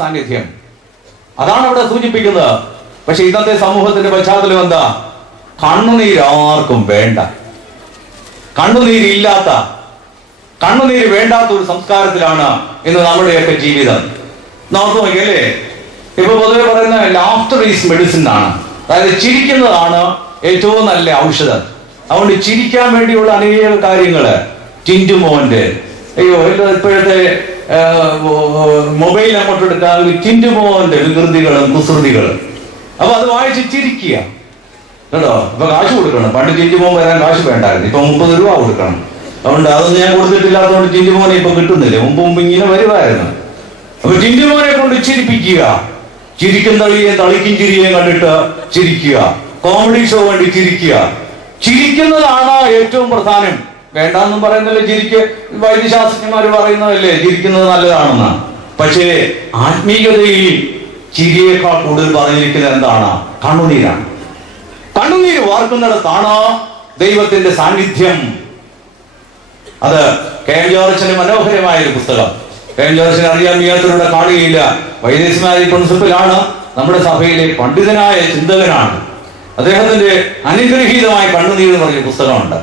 സാന്നിധ്യം. അതാണ് അവിടെ സൂചിപ്പിക്കുന്നത്. പക്ഷെ ഇന്നത്തെ സമൂഹത്തിന്റെ പശ്ചാത്തലം എന്താ? കണ്ണുനീര് ആർക്കും വേണ്ട. കണ്ണുനീരില്ലാത്ത, കണ്ണുനീര് വേണ്ടാത്ത ഒരു സംസ്കാരത്തിലാണ് ഇന്ന് നമ്മുടെയൊക്കെ ജീവിതം. നമുക്ക് നോക്കിയല്ലേ, ഇപ്പൊ പൊതുവെ പറയുന്ന ലാഫ്റ്റർ ഈസ് മെഡിസിൻ ആണ്. അതായത് ചിരിക്കുന്നതാണ് ഏറ്റവും നല്ല ഔഷധം. അതുകൊണ്ട് ചിരിക്കാൻ വേണ്ടിയുള്ള അനേക കാര്യങ്ങള് ടിൻറ്റുമോന്റെ, ഇപ്പോഴത്തെ മൊബൈൽ അങ്ങോട്ട് എടുക്കാൻ ടിൻറ്റുമോന്റെ വികൃതികളും കുസൃതികളും. അപ്പൊ അത് വായിച്ച് ചിരിക്കുക കേട്ടോ. ഇപ്പൊ കാശ് കൊടുക്കണം. പണ്ട് ടിൻറ്റുമോൻ വരാൻ കാശ് വേണ്ടായിരുന്നു, ഇപ്പൊ 30 രൂപ കൊടുക്കണം. അതുകൊണ്ട് അതൊന്നും ഞാൻ കൊടുത്തിട്ടില്ലാത്തതുകൊണ്ട് ടിൻറ്റുമോനെ ഇപ്പൊ കിട്ടുന്നില്ല. മുമ്പ് ഇങ്ങനെ വരുമായിരുന്നു. അപ്പൊ ടിൻറ്റുമോനെ കൊണ്ട് ചിരിപ്പിക്കുക. ചിരിക്കും തളിയെ തളിക്കും ചിരിയെ കണ്ടിട്ട് ചിരിക്കുക. കോമഡി ഷോ കണ്ടി ചിരിക്കുക. ചിരിക്കുന്നതാണ് ഏറ്റവും പ്രധാനം. വേണ്ടാന്നും പറയുന്നില്ല. വൈദ്യശാസ്ത്രജ്ഞന്മാര് പറയുന്നതല്ലേ ചിരിക്കുന്നത് നല്ലതാണെന്ന്. പക്ഷേ ആത്മീയതയിൽ ചിരിയേക്കാൾ കൂടുതൽ പറഞ്ഞിരിക്കുന്നത് എന്താണ്? കണ്ണുനീരാണ്. കണ്ണുനീര് വാർക്കുന്നിടത്താണ് ദൈവത്തിന്റെ സാന്നിധ്യം. അത് കെ.എം. ജോർജിന്റെ മനോഹരമായ ഒരു പുസ്തകം. കെ.എം. ജോർജിനെ അറിയാൻ വയ്യാത്തവരുടെ കാണുകയില്ല. വൈദ്യസ്മാരി പ്രിൻസിപ്പലാണ്, നമ്മുടെ സഭയിലെ പണ്ഡിതനായ ചിന്തകനാണ്. അദ്ദേഹത്തിന്റെ അനുഗ്രഹീതമായ കണ്ണുനീർ എന്ന് പറഞ്ഞ പുസ്തകമുണ്ട്,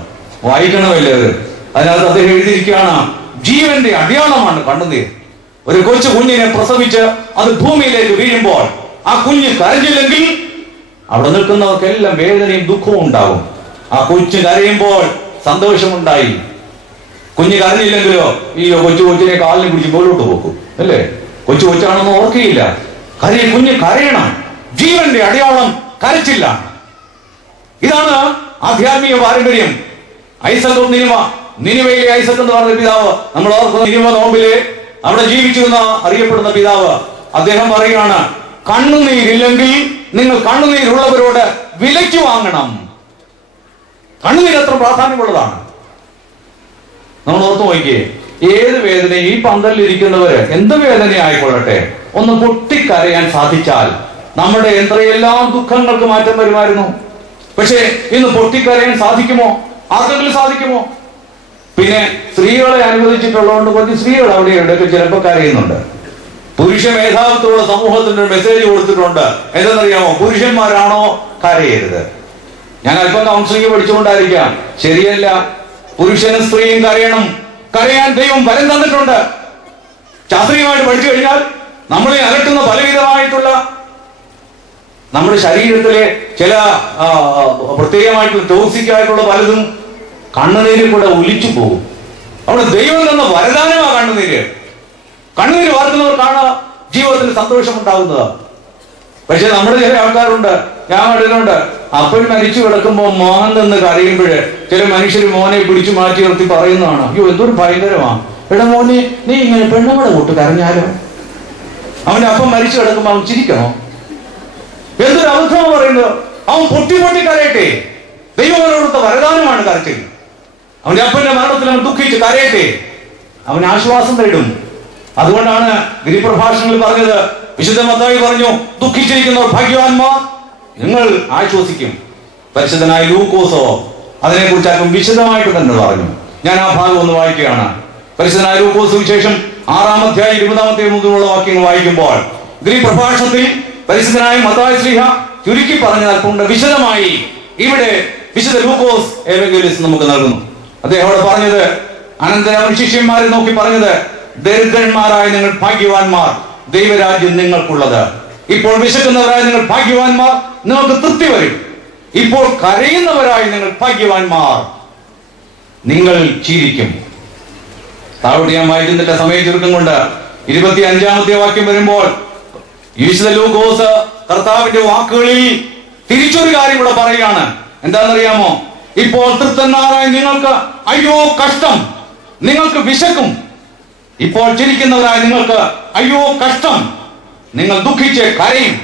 വായിക്കണമല്ലേ അവർ. അതിനകത്ത് അദ്ദേഹം എഴുതിയിരിക്കുകയാണ്, ജീവന്റെ അടയാളമാണ് കണ്ണുനീർ. ഒരു കൊച്ചു കുഞ്ഞിനെ പ്രസവിച്ച് അത് ഭൂമിയിലേക്ക് വീഴുമ്പോൾ ആ കുഞ്ഞ് കരഞ്ഞില്ലെങ്കിൽ അവിടെ നിൽക്കുന്നവർക്കെല്ലാം വേദനയും ദുഃഖവും ഉണ്ടാകും. ആ കൊച്ചു കരയുമ്പോൾ സന്തോഷമുണ്ടായി. കുഞ്ഞ് കരഞ്ഞില്ലെങ്കിലോ ഈ കൊച്ചിനെ കാലിനെ പിടിച്ച് മുകളിലോട്ട് പോക്കും അല്ലേ? കൊച്ചാണെന്ന് ഓർക്കുകയില്ല. കുഞ്ഞ് കരയണം. ജീവന്റെ അടയാളം കരച്ചില്ല. ഇതാണ് ആധ്യാത്മിക പാരമ്പര്യം. ഐസക് നിനിവയിലെ ഐസക് എന്ന് പറഞ്ഞ പിതാവ്, നമ്മൾ ഓർക്കുന്ന നിനിവ നോമ്പിലെ അവിടെ ജീവിച്ചിരുന്ന അറിയപ്പെടുന്ന പിതാവ്, അദ്ദേഹം പറയുകയാണ്, കണ്ണുനീരില്ലെങ്കിൽ നിങ്ങൾ കണ്ണുനീരുള്ളവരോട് വിലയ്ക്ക് വാങ്ങണം. കണ്ണുനീർ എത്ര പ്രാധാന്യമുള്ളതാണ് നമ്മൾ ഓർത്തു നോക്കിയേ. ഏത് വേദനയും, ഈ പന്തലിരിക്കുന്നവര് എന്ത് വേദന ആയിക്കൊള്ളട്ടെ, ഒന്ന് പൊട്ടിക്കരയാൻ സാധിച്ചാൽ നമ്മുടെ എത്രയെല്ലാം ദുഃഖങ്ങൾക്ക് മാറ്റം വരുമായിരുന്നു. പക്ഷെ ഇന്ന് പൊട്ടിക്കരയാൻ സാധിക്കുമോ? ആർക്കെങ്കിലും സാധിക്കുമോ? പിന്നെ സ്ത്രീകളെ അനുവദിച്ചിട്ടുള്ളതുകൊണ്ട് കുറച്ച് സ്ത്രീകൾ അവിടെ ഇവിടെയൊക്കെ ചിലപ്പോൾ കരയുന്നുണ്ട്. പുരുഷ മേധാവിത്വമുള്ള സമൂഹത്തിന്റെ മെസ്സേജ് കൊടുത്തിട്ടുണ്ട്. എന്തെന്നറിയാമോ? പുരുഷന്മാരാണോ കരയരുത്. ഞാൻ അല്പം കൗൺസിലിംഗ് പഠിച്ചുകൊണ്ടായിരിക്കാം, ശരിയല്ല. പുരുഷനും സ്ത്രീയും കരയണം. കരയാൻ ദൈവം വരം തന്നിട്ടുണ്ട്. ശാസ്ത്രീയമായിട്ട് പഠിച്ചു കഴിഞ്ഞാൽ നമ്മളെ അലട്ടുന്ന പലവിധമായിട്ടുള്ള നമ്മുടെ ശരീരത്തിലെ ചില പ്രത്യേകമായിട്ടുള്ള ടോക്സിക് ആയിട്ടുള്ള പലതും കണ്ണുനീരിൽ കൂടെ ഒലിച്ചു പോകും. അവിടെ ദൈവം തന്ന വരദാനമാ കണ്ണുനീര്. കണ്ണുനീര് വാർക്കുന്നവർക്കാണ് ജീവിതത്തിൽ സന്തോഷമുണ്ടാകുന്നത്. പക്ഷെ നമ്മുടെ ചില ആൾക്കാരുണ്ട്, ഞാൻ കണ്ടിട്ടുണ്ട്, അപ്പൻ മരിച്ചു കിടക്കുമ്പോൾ മോൻ നിന്ന് കരയുമ്പോഴ് ചില മനുഷ്യർ മോനെ പിടിച്ചു മാറ്റി നിർത്തി പറയുന്നതാണ്, അയ്യോ എന്തൊരു ഭയങ്കരമാ, എടാ മോനെ നീ ഇങ്ങനെ പെണ്ണുങ്ങളുടെ കൂട്ട് കരഞ്ഞാലോ? അവന്റെ അപ്പം മരിച്ചു കിടക്കുമ്പോൾ അവൻ ചിരിക്കണോ? എന്തൊരു അബദ്ധമാണ് പറയുന്നത്. അവൻ പൊട്ടി പൊട്ടി കരയട്ടെ. ദൈവമോടുത്ത വരദാനമാണ് കരച്ചിൽ. അവന്റെ അപ്പന്റെ മരണത്തിൽ അവൻ ദുഃഖിച്ച് കരയട്ടെ, അവൻ ആശ്വാസം നേടും. അതുകൊണ്ടാണ് ഗിരിപ്രഭാഷണങ്ങളിൽ പറഞ്ഞത്, വിശുദ്ധ മത്തായി പറഞ്ഞു, ദുഃഖിച്ചിരിക്കുന്നവർ ഭാഗ്യവാന്മാർ, നിങ്ങൾ ആശ്വസിക്കും. പരിശുദ്ധനായ ലൂക്കോസോ അതിനെക്കുറിച്ച് അല്പം വിശദമായിട്ട് തന്നെ പറഞ്ഞു. ഞാൻ ആ ഭാഗം ഒന്ന് വായിക്കുകയാണ്. പരിശുദ്ധനായ ലൂക്കോസ് വിശേഷം 6-ാം അധ്യായം 20-ാമത്തെ മുതലുള്ള വാക്യങ്ങൾ വായിക്കുമ്പോൾ ഗിരിപ്രഭാഷണത്തിൽ പരിശുദ്ധനായ മത്തായി ശ്ലീഹ ചുരുക്കി പറഞ്ഞ അല്പം വിശദമായി ഇവിടെ വിശുദ്ധ ലൂക്കോസ് എവങ്കേലിസ്റ്റ് നമുക്ക് നൽകുന്നു. അദ്ദേഹം അവിടെ പറഞ്ഞത്, അനന്തരം ശിഷ്യന്മാരെ നോക്കി പറഞ്ഞത്, ദരിദ്രന്മാരായ നിങ്ങൾ ഭാഗ്യവാന്മാർ, ദൈവരാജ്യം നിങ്ങൾക്കുള്ളത്. ഇപ്പോൾ വിശക്കുന്നവരായ നിങ്ങൾ ഭാഗ്യവാന്മാർ, നിങ്ങൾക്ക് തൃപ്തി വരും. ഇപ്പോൾ കരയുന്നവരായ നിങ്ങൾ ഭാഗ്യവാന്മാർ, നിങ്ങൾ ചിരിക്കും. താഴോട്ട് ഞാൻ വായിക്കുന്നില്ല, സമയ ചുരുക്കം കൊണ്ട്. 25-ാമത്തെ വാക്യം വരുമ്പോൾ വിശുദ്ധ ലൂക്കോസ് കർത്താവിന്റെ വാക്കുകളിൽ തിരിച്ചൊരു കാര്യം കൂടെ പറയുകയാണ്. എന്താണെന്നറിയാമോ? ഇപ്പോൾ തൃപ്തന്മാരായ നിങ്ങൾക്ക് അയ്യോ കഷ്ടം, നിങ്ങൾക്ക് വിശക്കും. ഇപ്പോൾ ചിരിക്കുന്നവരായ നിങ്ങൾക്ക് അയ്യോ കഷ്ടം, നിങ്ങൾ ദുഃഖിച്ച് കരയും.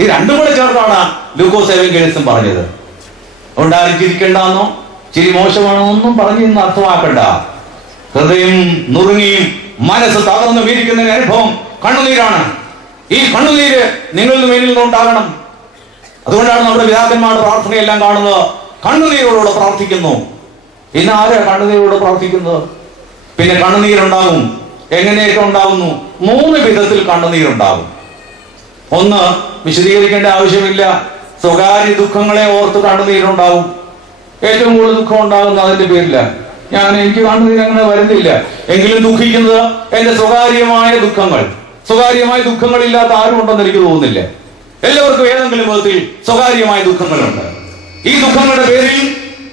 ഈ രണ്ടും കൂടെ ചേർത്താണ് ലൂക്കോസ് എവങ്കേലിസ്റ്റ് പറഞ്ഞത്. അതുകൊണ്ട് ആരും ചിരിക്കണ്ടെന്നോ ചിരി മോശമാണോ ഒന്നും പറഞ്ഞു ഇന്ന് അർത്ഥമാക്കണ്ട. ഹൃദയം നുറുങ്ങിയും മനസ്സ് തകർന്നു വീരിക്കുന്നതിന് അനുഭവം കണ്ണുനീരാണ്. ഈ കണ്ണുനീര് നിങ്ങളുടെ മേലിൽ നിന്നുണ്ടാകണം. അതുകൊണ്ടാണ് നമ്മുടെ പിതാക്കന്മാരുടെ പ്രാർത്ഥനയെല്ലാം കാണുന്നത്, കണ്ണുനീരോടെ പ്രാർത്ഥിക്കുന്നു. ഇന്ന് ആരാ കണ്ണുനീരോടെ പ്രാർത്ഥിക്കുന്നത്? പിന്നെ കണ്ണുനീരുണ്ടാകും. എങ്ങനെയൊക്കെ ഉണ്ടാകുന്നു? മൂന്ന് വിധത്തിൽ കണ്ണുനീരുണ്ടാകും. ഒന്ന്, വിശദീകരിക്കേണ്ട ആവശ്യമില്ല, സ്വകാര്യ ദുഃഖങ്ങളെ ഓർത്ത് കണ്ണുനീരുണ്ടാവും. ഏറ്റവും കൂടുതൽ ദുഃഖം ഉണ്ടാകുന്ന അതിന്റെ പേരില്ല. എനിക്ക് കണ്ണുനീര് അങ്ങനെ വരുന്നില്ല, എങ്കിലും ദുഃഖിക്കുന്നത് എന്റെ സ്വകാര്യമായ ദുഃഖങ്ങൾ. സ്വകാര്യമായ ദുഃഖങ്ങളില്ലാത്ത ആരും ഉണ്ടെന്ന് എനിക്ക് തോന്നുന്നില്ല. എല്ലാവർക്കും ഏതെങ്കിലും വിധത്തിൽ സ്വകാര്യമായ ദുഃഖങ്ങളുണ്ട്. ഈ ദുഃഖങ്ങളുടെ പേരിൽ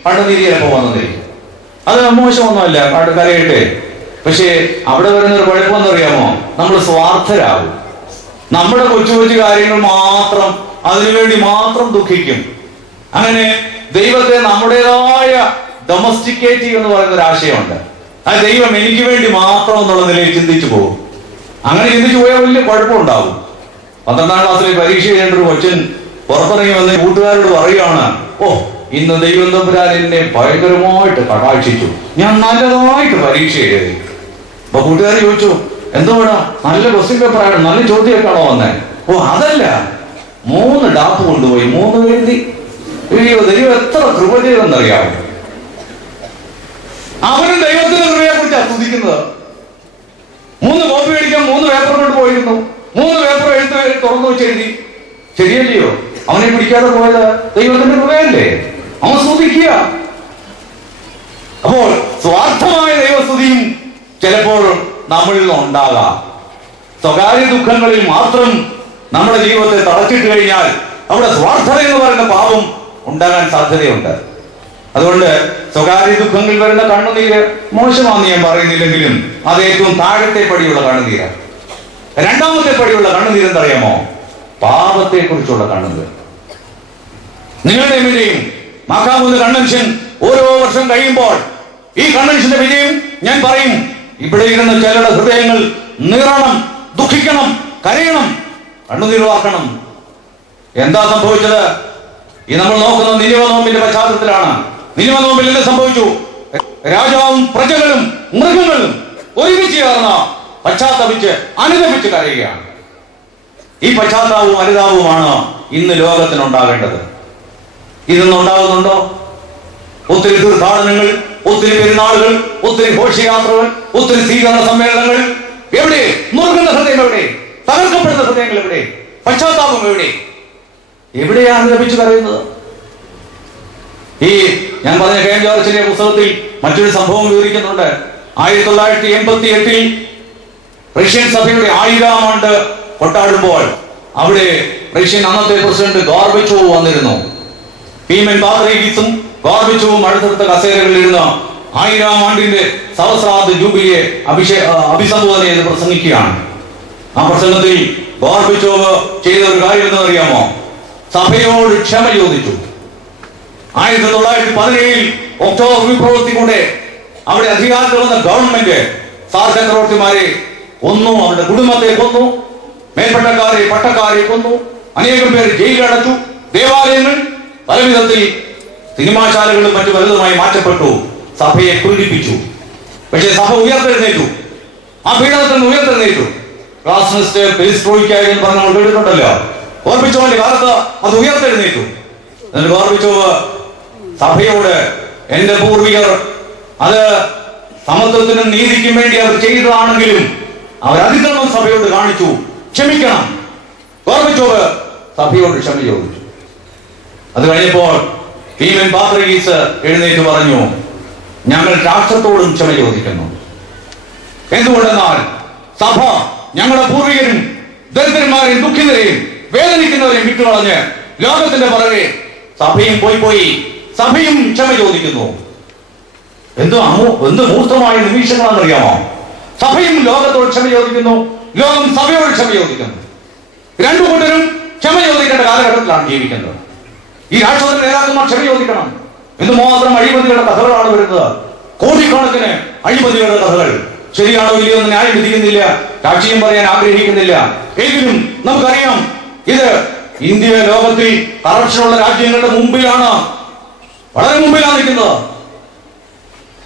കണ്ണുനീര് ചിലപ്പോൾ വന്നിരിക്കും. അത് മോശമൊന്നുമല്ല, കരയട്ടെ. പക്ഷേ അവിടെ വരുന്നൊരു കുഴപ്പമെന്നറിയാമോ? നമ്മൾ സ്വാർത്ഥരാകും. നമ്മുടെ കൊച്ചു കൊച്ചു കാര്യങ്ങൾ മാത്രം, അതിനുവേണ്ടി മാത്രം ദുഃഖിക്കും. അങ്ങനെ ദൈവത്തെ നമ്മുടേതായ ഡൊമസ്റ്റിക്കേറ്റ് എന്ന് പറയുന്ന ഒരു ആശയമുണ്ട്. ആ ദൈവം എനിക്ക് വേണ്ടി മാത്രം എന്നുള്ള നിലയിൽ ചിന്തിച്ചു പോകും. അങ്ങനെ ചിന്തിച്ചു പോയാൽ വലിയ കുഴപ്പമുണ്ടാവും. 12ാം ക്ലാസ്സിലെ പരീക്ഷ ചെയ്യേണ്ട ഒരു കൊച്ചൻ പുറത്തിറങ്ങി വന്ന് കൂട്ടുകാരോട് പറയുകയാണ്, ഇന്ന് ദൈവം തമ്പുരാൻ എന്നെ ഭയങ്കരമായിട്ട് കടാക്ഷിച്ചു, ഞാൻ നല്ലതായിട്ട് പരീക്ഷ എഴുതി. അപ്പൊ കൂട്ടുകാർ ചോദിച്ചു, എന്തുവേടാ, നല്ല ക്വസ്റ്റ്യൻ പേപ്പറാണ്, നല്ല ചോദ്യമൊക്കെയാണോ വന്നേ? അതല്ല, 3 ഡാപ്പ് കൊണ്ടുപോയി 3 എഴുതി. ദൈവം എത്ര കൃപ ചെയ്തെന്നറിയാമോ? അവനും ദൈവത്തിന്റെ കൃപയെ കുറിച്ചാണ് സ്തുതിക്കുന്നത്. 3 കോപ്പി മേടിക്കാൻ 3 പേപ്പർ കൊണ്ട് പോയിരുന്നു. 3 പേപ്പർ തുറന്നു വെച്ച് എഴുതി. ശരിയല്ലയോ? അവനെ പിടിക്കാതെ പോയത് ദൈവത്തിന്റെ കൃപയല്ലേ? അവൻ സ്തുതിക്കുക. അപ്പോൾ സ്വാർത്ഥമായ ദൈവസ്തുതിയും ചിലപ്പോൾ നമ്മളിൽ ഉണ്ടാകാം. സ്വകാര്യ ദുഃഖങ്ങളിൽ മാത്രം നമ്മുടെ ജീവിതത്തെ തളച്ചിട്ട് കഴിഞ്ഞാൽ അവിടെ സ്വാർത്ഥത എന്ന് പറയുന്ന പാപം ഉണ്ടാകാൻ സാധ്യതയുണ്ട്. അതുകൊണ്ട് സ്വകാര്യ ദുഃഖങ്ങളിൽ വരുന്ന കണ്ണുനീര് മോശമാണെന്ന് ഞാൻ പറയുന്നില്ലെങ്കിലും അത് ഏറ്റവും താഴത്തെ പടിയുള്ള കണ്ണുനീര്. രണ്ടാമത്തെ പടിയുള്ള കണ്ണുനീര് എന്തറിയാമോ? പാപത്തെ കുറിച്ചുള്ള കണ്ണുനീർ. നിങ്ങളുടെ വിജയം മാക്കാമുന്ന് കൺവെൻഷൻ ഓരോ വർഷം കഴിയുമ്പോൾ ഈ കൺവെൻഷന്റെ വിജയം ഞാൻ പറയും, ഇവിടെ ഇരുന്ന് ചിലരുടെ ഹൃദയങ്ങൾ നീറണം, ദുഃഖിക്കണം, കരയണം, കണ്ണുനീർവാക്കണം. എന്താ സംഭവിച്ചത്? ഈ നമ്മൾ നോക്കുന്ന നിനിവ നോമ്പിന്റെ പശ്ചാത്തലത്തിലാണ്. നിനിവ നോമ്പിൽ എന്ത് സംഭവിച്ചു? രാജാവും പ്രജകളും മൃഗങ്ങളും ഒരുമിച്ച് ചേർന്ന് പശ്ചാത്തപിച്ച് അനുദപിച്ച് കരയുകയാണ്. ഈ പശ്ചാത്താപവും അനുതാപവുമാണ് ഇന്ന് ലോകത്തിനുണ്ടാകേണ്ടത്. ഇതൊന്നും ഉണ്ടാകുന്നുണ്ടോ? ഒത്തിരി തീർത്ഥാടനങ്ങൾ, ഒത്തിരി പെരുന്നാളുകൾ, ഒത്തിരി ഘോഷയാത്രകൾ, ഒത്തിരി സ്വീകരണ സമ്മേളനങ്ങൾ. എവിടെ മുറുകുന്ന ഹൃദയം? എവിടെ തകർക്കപ്പെടുന്ന ഹൃദയങ്ങൾ? എവിടെ പശ്ചാത്താപം? എവിടെ എവിടെയാണ് ലഭിച്ചു കരയുന്നത്? ഈ ഞാൻ പറഞ്ഞ കെ. എം. ജോർജിന്റെ പുസ്തകത്തിൽ മറ്റൊരു സംഭവം വിവരിക്കുന്നുണ്ട്. 1988 റഷ്യൻ സഭയുടെ 1000ാം ആണ്ട് കൊണ്ടാടുമ്പോൾ അവിടെ റഷ്യൻ അന്നത്തെ പ്രസിഡന്റ് ഗോർബച്ചോവ് വന്നിരുന്നു. പീമൻ പാത്രീസും ഗോർബച്ചോവും അടുത്തടുത്ത കസേരകളിൽ ഇരുന്ന് 1000ാം ആണ്ടിന്റെ സഹസ്രാബ്ദ ജൂബിലിയെ അഭിസംബോധന ചെയ്ത് പ്രസംഗിക്കുകയാണ്. ആ പ്രസംഗത്തിൽ ഗോർബച്ചോവ് ചെയ്ത ഒരു കാര്യം എന്ന് അറിയാമോ? സഭയോട് ക്ഷമ ചോദിച്ചു. 1917 ഒക്ടോബർ വിപ്ലവത്തിലൂടെ അവിടെ അധികാരത്തിൽ വന്ന ഗവൺമെന്റ് സാർ ചക്രവർത്തിമാരെ കൊന്നു, അവരുടെ കുടുംബത്തെ കൊന്നു, മേൽപ്പട്ടക്കാരെ പട്ടക്കാരെ കൊന്നു, അനേകം പേർ ജയിലടച്ചു, ദേവാലയങ്ങൾ പലവിധത്തിൽ സിനിമാശാലകളും മറ്റു പലതുമായി മാറ്റപ്പെട്ടു, സഭയെ പീഡിപ്പിച്ചു. പക്ഷെ സഭ ഉയർത്തെഴുന്നേറ്റു, ആ പീഡനത്തിൽ നിന്ന് ഉയർത്തെഴുന്നേറ്റു. ക്ലാസ്നിസ്റ്റ് പെരിസ്ട്രോയിക്ക എന്ന് പറഞ്ഞ നമ്മൾ കേട്ടിട്ടുണ്ടല്ലോ. ഗോർബച്ചോവിന്റെ കാലത്ത് അത് ഉയർത്തെഴുന്നേറ്റു. എന്നിട്ട് ഗോർബച്ചോവ് സഭയോട്, എന്റെ പൂർവികർ അത് സമത്വത്തിനും നീതിക്കും വേണ്ടി അവർ ചെയ്തതാണെങ്കിലും അവർ അതിക്രമം സഭയോട് കാണിച്ചു, ക്ഷമിക്കണം. ഗോർബച്ചോവ് സഭയോട് ക്ഷമ ചോദിച്ചു. അത് കഴിഞ്ഞപ്പോൾ പീമൻ പാത്രീസ് എഴുന്നേറ്റ് പറഞ്ഞു, ഞങ്ങൾ രാഷ്ട്രത്തോടും ക്ഷമ ചോദിക്കുന്നു. എന്തുകൊണ്ടെന്നാൽ സഭ ഞങ്ങളുടെ പൂർവികരും ദരിദ്രന്മാരെയും ദുഃഖിതരെയും വേദനിക്കുന്നവരെയും വിട്ടുകളഞ്ഞ് ലോകത്തിന്റെ പുറകെ സഭയും പോയി സഭയും ക്ഷമ ചോദിക്കുന്നു. എന്ത് മൂർത്തമായ നിമിഷങ്ങളാണെന്നറിയാമോ? സഭയും ലോകത്തോട് ക്ഷമ ചോദിക്കുന്നു, ലോകം സഭയോട് ക്ഷമ ചോദിക്കുന്നു. രണ്ടു കൂട്ടരും ക്ഷമ ചോദിക്കേണ്ട കാലഘട്ടത്തിലാണ് ജീവിക്കുന്നത്. ഈ രാഷ്ട്രത്തിന്റെ നേതാക്കന്മാർ ക്ഷമ ചോദിക്കണം. എന്തുമാത്രം അഴിമതികളുടെ കഥകളാണ് വരുന്നത്, കോടിക്കണക്കിന് അഴിമതികളുടെ കഥകൾ. ശരിയാണോ ഇല്ലയോ എന്ന് ന്യായം വിധിക്കുന്നില്ല, രാഷ്ട്രീയം പറയാൻ ആഗ്രഹിക്കുന്നില്ല. എങ്കിലും നമുക്കറിയാം, ഇത് ഇന്ത്യ ലോകത്തിൽ കറപ്ഷനുള്ള രാജ്യങ്ങളുടെ മുമ്പിലാണ്, വളരെ മുമ്പിലാണ് നിൽക്കുന്നത്.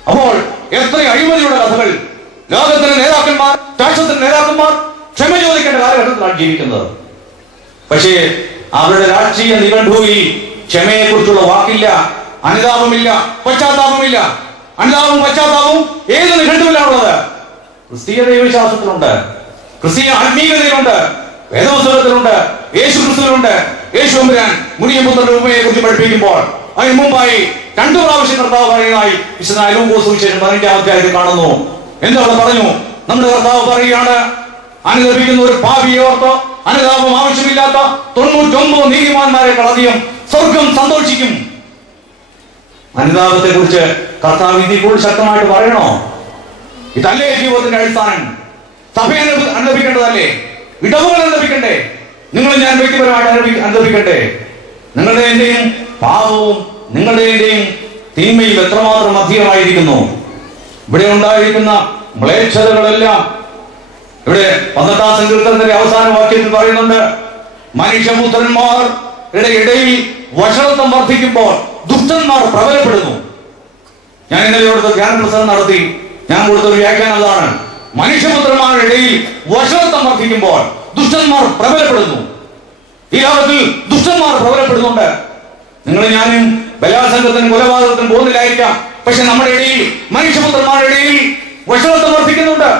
അപ്പോൾ എത്ര അഴിമതിയുടെ കഥകൾ! ലോകത്തിലെ നേതാക്കന്മാർ, രാഷ്ട്രത്തിലെ നേതാക്കന്മാർ ക്ഷമ ചോദിക്കേണ്ട കാലഘട്ടത്തിലാണ് ജീവിക്കുന്നത്. പക്ഷേ അവരുടെ രാഷ്ട്രീയ നിഘണ്ടുവിൽ ക്ഷമയെ കുറിച്ചുള്ള വാക്കില്ല, അനുതാപമില്ല, പശ്ചാത്താപമില്ല. അനുതാപവും പശ്ചാത്താപവും ഏത് നിഘണ്ടുവിലാണുള്ളത്? ക്രിസ്തീയ ദൈവവിശ്വാസത്തിലുണ്ട്. ക്രിസ്തീയ ആത്മീയതയിലുണ്ട്, വേദപുസ്തകത്തിലുണ്ട്, യേശു ക്രിസ്തുവിലുണ്ട്. യേശു തമ്പുരാൻ മുടിയും പുത്രന്റെ ഉപമയെ കുറിച്ച് പഠിപ്പിക്കുമ്പോൾ അതിന് മുമ്പായി 2 പ്രാവശ്യം കർത്താവ് പറയുന്നതായി വിശുദ്ധ ലൂക്കോസ് സുവിശേഷം 15-ാം അധ്യായത്തിൽ കാണുന്നു. എന്തവിടെ പറഞ്ഞു? നമ്മുടെ കർത്താവ് പറയുകയാണ്, അനുദപിക്കുന്ന ഒരു പാപിയെ ഓർത്ത് അനുതാപം ആവശ്യമില്ലാത്ത 99 നീതിമാന്മാരെക്കാൾ അധികം സ്വർഗം സന്തോഷിക്കും. അനുതാപത്തെ കുറിച്ച് കർത്താവ് ഇതിൽ കൂടുതൽ ശക്തമായിട്ട് പറയണോ? ഇതല്ലേ ജീവിതത്തിന്റെ അടിസ്ഥാനം? സഭയെ അനുദപിക്കേണ്ടതല്ലേ? ഇടവുകൾ അനുദപിക്കണ്ടേ? നിങ്ങൾ ഞാൻ വ്യക്തിപരമായിട്ട് അനുദപിക്കട്ടെ. നിങ്ങളുടെ എന്റെയും പാപവും നിങ്ങളുടെ എന്റെയും തിന്മയും എത്രമാത്രം അധികമായിരിക്കുന്നു. ഇവിടെ ഉണ്ടായിരിക്കുന്ന മ്ലേച്ഛതകളെല്ലാം ഇവിടെ 18-ാം സങ്കീർത്തനത്തിന്റെ അവസാന വാക്യത്തിൽ പറയുന്നുണ്ട്, മനുഷ്യപുത്രന്മാരുടെ ഇടയിൽ വഷളത്വം വർദ്ധിക്കുമ്പോൾ ദുഷ്ടന്മാർ പ്രബലപ്പെടുന്നു. ഞാൻ ഇന്നലെ ഇവിടുത്തെ ധ്യാന പ്രസംഗം നടത്തി. ഞാൻ കൊടുത്തൊരു വ്യാഖ്യാനം അതാണ്, മനുഷ്യപുത്രന്മാരുടെ ഇടയിൽ വഷളത്വം വർദ്ധിക്കുമ്പോൾ ദുഷ്ടന്മാർ പ്രബലപ്പെടുന്നു. ഈ ലോകത്തിൽ ദുഷ്ടന്മാർ പ്രബലപ്പെടുന്നുണ്ട്. നിങ്ങൾ ഞാനും ബലാത്സംഗത്തിനും കൊലപാതകത്തിനും പോകുന്നില്ലായിരിക്കാം, പക്ഷെ നമ്മുടെ ഇടയിൽ മനുഷ്യപുത്രന്മാരുടെ ഇടയിൽ വഷളത്വം വർദ്ധിക്കുന്നുണ്ട്,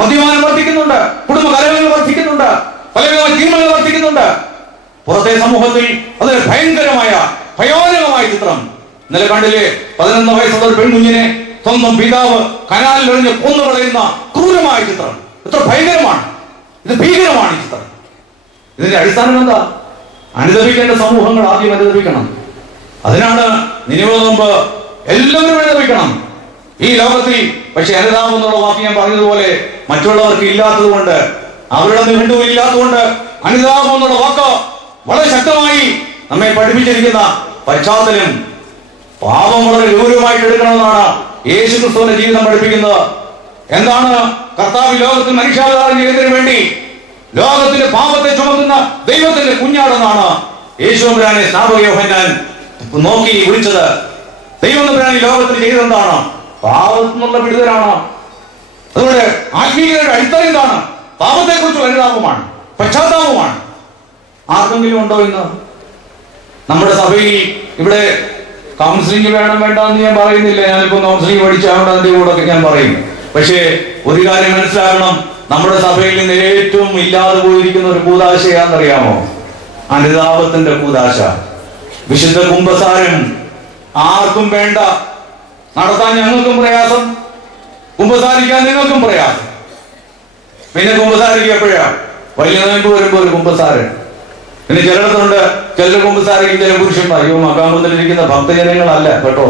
മദ്യപാനം വർദ്ധിക്കുന്നുണ്ട്, കുടുംബ കലഹങ്ങൾ വർദ്ധിക്കുന്നുണ്ട്, പലവിധ തീരുമാനങ്ങൾ വർദ്ധിക്കുന്നുണ്ട്. പുറത്തെ സമൂഹത്തിൽ അതൊരു ഭയാനകമായ ചിത്രം. ഇന്നലെ കണ്ടില്ലേ, 11 വയസ്സുള്ള ഒരു പെൺകുഞ്ഞിനെ സ്വന്തം പിതാവ് കനാലിൽ എറിഞ്ഞ് കൊന്നുകളയുന്ന ക്രൂരമായ ചിത്രം. എത്ര ഭയങ്കരമാണ് ഇത്! ഭീകരമാണ് ഈ ചിത്രം. ഇതിന്റെ അടിസ്ഥാനം എന്താ? അനുദപിക്കേണ്ട സമൂഹങ്ങൾ ആദ്യം അനുദപിക്കണം. അതിനാണ് നിനിവേ മുമ്പ് എല്ലാവരും അനുദപിക്കണം ഈ ലോകത്തിൽ. പക്ഷെ അനുതാപം എന്നുള്ള വാക്ക് ഞാൻ പറഞ്ഞതുപോലെ മറ്റുള്ളവർക്ക് ഇല്ലാത്തത് കൊണ്ട്, അവരുടെ നിഘണ്ടുവിൽ ഇല്ലാത്തതുകൊണ്ട് അനുതാപം എന്നുള്ള വാക്ക് വളരെ ശക്തമായി നമ്മെ പഠിപ്പിച്ചിരിക്കുന്ന പശ്ചാത്തലം പാപം വളരെ ഗൗരവമായിട്ട് എടുക്കണമെന്നാണ് യേശു ക്രിസ്തുവിന്റെ ജീവിതം പഠിപ്പിക്കുന്നത്. എന്താണ്? കർത്താവ് ലോകത്തിൽ മനുഷ്യാവതാരം ചെയ്തതിനു വേണ്ടി ലോകത്തിന്റെ പാപത്തെ ചുമക്കുന്ന ദൈവത്തിന്റെ കുഞ്ഞാടെന്നാണ് യേശു തമ്പുരാനെ സ്നാപക യോഹന്നാൻ നോക്കി വിളിച്ചത്. ദൈവം തമ്പുരാൻ ഈ ലോകത്തിൽ ചെയ്തെന്താണ്? പാപത്തിനുള്ള വിടുതലാണ്. അതുകൊണ്ട് ആത്മീയതയുടെ അടിത്തറ എന്താണ്? പാപത്തെ കുറിച്ചുള്ള അനുതാപമാണ്, പശ്ചാത്താപമാണ്. ആർക്കെങ്കിലും ഉണ്ടോ ഇന്ന് നമ്മുടെ സഭയിൽ? ഇവിടെ കൗൺസിലിംഗ് വേണം വേണ്ട എന്ന് ഞാൻ പറയുന്നില്ല. ഞാനിപ്പോ കൗൺസിലിംഗ് പഠിച്ചാണ്ട് അതിന്റെ കൂടെ ഒക്കെ ഞാൻ പറയും. പക്ഷേ ഒരു കാര്യം മനസ്സിലാക്കണം, നമ്മുടെ സഭയിൽ നിന്ന് ഏറ്റവും ഇല്ലാതെ പോയിരിക്കുന്ന ഒരു കൂദാശയാണെന്നറിയാമോ? അനുതാപത്തിന്റെ കൂദാശ. വിശുദ്ധ കുമ്പസാരം ആർക്കും വേണ്ട. നടത്താൻ ഞങ്ങൾക്കും പ്രയാസം, കുമ്പസാരിക്കാൻ നിങ്ങൾക്കും പ്രയാസം. പിന്നെ കുമ്പസാരിക്കുക എപ്പോഴാ? വലിയ നോയമ്പ് വരുമ്പോ ഒരു കുമ്പസാരൻ. പിന്നെ ചിലയിടത്തുണ്ട്, ചിലർ കുമ്പസാരിക്കും, ചില പുരുഷന്മാർ. മക്കാമ്പത്തിലിരിക്കുന്ന ഭക്തജനങ്ങളല്ല കേട്ടോ,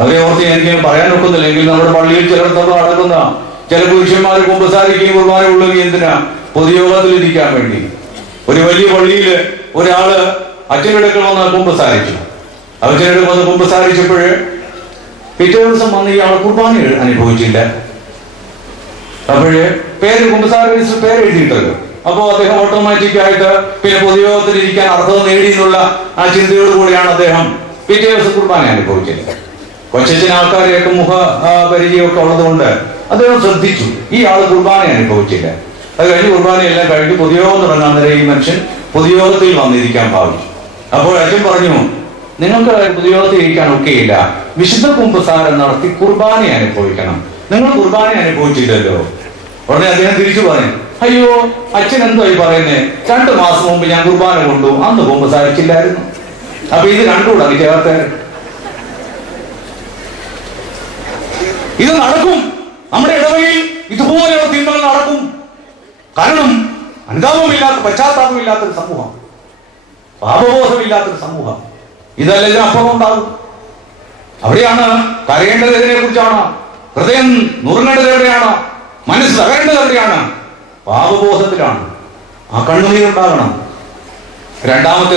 അവരെ ഓർത്ത് എനിക്ക് പറയാൻ ഒക്കുന്നില്ല. എങ്കിൽ നമ്മുടെ പള്ളിയിൽ ചിലയിടത്തോളം നടക്കുന്ന ചില പുരുഷന്മാർ കുമ്പസാരിക്കുകയും കുർബാന കൊള്ളുകയും എന്തിനാ? പൊതുയോഗത്തിലിരിക്കാൻ വേണ്ടി. ഒരു വലിയ പള്ളിയിൽ ഒരാള് അച്ഛനെടുക്കൽ വന്ന് കുമ്പസാരിച്ചു. അച്ഛനെടുക്കൽ വന്ന് കുമ്പസാരിച്ചപ്പോഴ് പിറ്റേ ദിവസം വന്ന് ഇയാൾ കുർബാന അനുഭവിച്ചില്ല. അപ്പോഴ് കുമ്പസാര രജിസ്റ്റർ പേര് എഴുതിയിട്ടല്ലോ. അപ്പോ അദ്ദേഹം ഓട്ടോമാറ്റിക് ആയിട്ട് പിന്നെ പൊതുയോഗത്തിൽ ഇരിക്കാൻ അർഹത നേടി എന്നുള്ള ആ ചിന്തയോടുകൂടിയാണ് അദ്ദേഹം പിറ്റേ ദിവസം കുർബാന അനുഭവിച്ചത്. കൊച്ചച്ഛൻ ആൾക്കാരെയൊക്കെ മുഖ പരിചയമൊക്കെ ഉള്ളതുകൊണ്ട് അദ്ദേഹം ശ്രദ്ധിച്ചു, ഈ ആള് കുർബാന അനുഭവിച്ചില്ല. അത് കഴിഞ്ഞ് കുർബാനയെല്ലാം കഴിഞ്ഞ് പൊതുയോഗം തുടങ്ങാൻ നേരം ഈ മനുഷ്യൻ പൊതുയോഗത്തിൽ വന്നിരിക്കാൻ ഭാവിച്ചു. അപ്പോൾ അച്ഛൻ പറഞ്ഞു, നിങ്ങൾക്ക് പൊതുയോഗത്തിൽ ഇരിക്കാൻ ഒക്കെയില്ല, വിശുദ്ധ കുമ്പസാരം നടത്തി കുർബാന അനുഭവിക്കണം. നിങ്ങൾ കുർബാന അനുഭവിച്ചില്ലല്ലോ. ഉടനെ അദ്ദേഹം തിരിച്ചു പറഞ്ഞു, അയ്യോ അച്ഛൻ എന്തോ ഈ പറയുന്നേ, 2 മാസം മുമ്പ് ഞാൻ കുർബാന കൊണ്ടു, അന്ന് കുമ്പസാരിച്ചില്ലായിരുന്നു. അപ്പൊ ഇത് രണ്ടും കൂടെ അങ്ങ് ചേർത്ത്. ഇത് നടക്കും. നമ്മുടെ ഇടവകയിൽ ഇതുപോലെയുള്ള തിന്മകൾ നടക്കും. കാരണം അനുതാപമില്ലാത്ത, പശ്ചാത്താപമില്ലാത്തൊരു സമൂഹം, പാപബോധമില്ലാത്തൊരു സമൂഹം, ഇതെല്ലാം അപ്പുറം ഉണ്ടാകും. അവിടെയാണ് കരയേണ്ടത്. ഇതിനെ കുറിച്ചാണ്. ഹൃദയം നുറുങ്ങേണ്ടത് എവിടെയാണ്? മനസ്സ് തകരേണ്ടത് എവിടെയാണ്? പാപബോധത്തിലാണ്. ആ കണ്ണുനീരുണ്ടാകണം. രണ്ടാമത്തെ